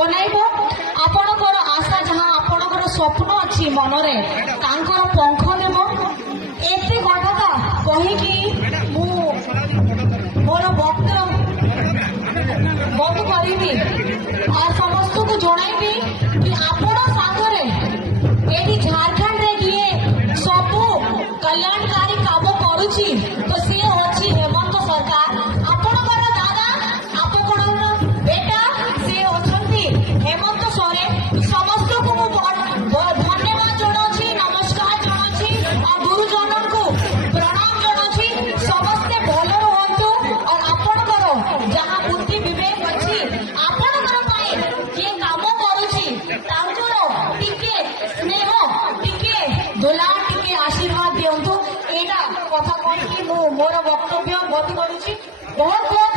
बनाइब आपणकर आशा जहाँ आपणकर स्वप्न अच्छी मनरे तांकर पंख देव एते कथा कहीकि मु मोर वक्तव्य बंद करी और समस्त को जनइबी कि आपण सागरे एटी झारखंड रे किए सबू कल्याणकारी काम करुची तो सी अच्छी हेमंत सरकार आपणकर दादा आपणकर बेटा सी अच्छी हेमंत सोरेन समस्त को धन्यवाद जनाऊँ नमस्कार जनाऊँ और गुरुजन को प्रणाम जनाऊँ समस्ते भल रुहतु और आपणकर जहाँ बुद्धि विवेक अच्छी आपणकर किए काम करुची टिके स्नेह टिके दुला टिके आशीर्वाद दिंतु एटा कथा कही मोर वक्तव्य बंद करुची बहुत बहुत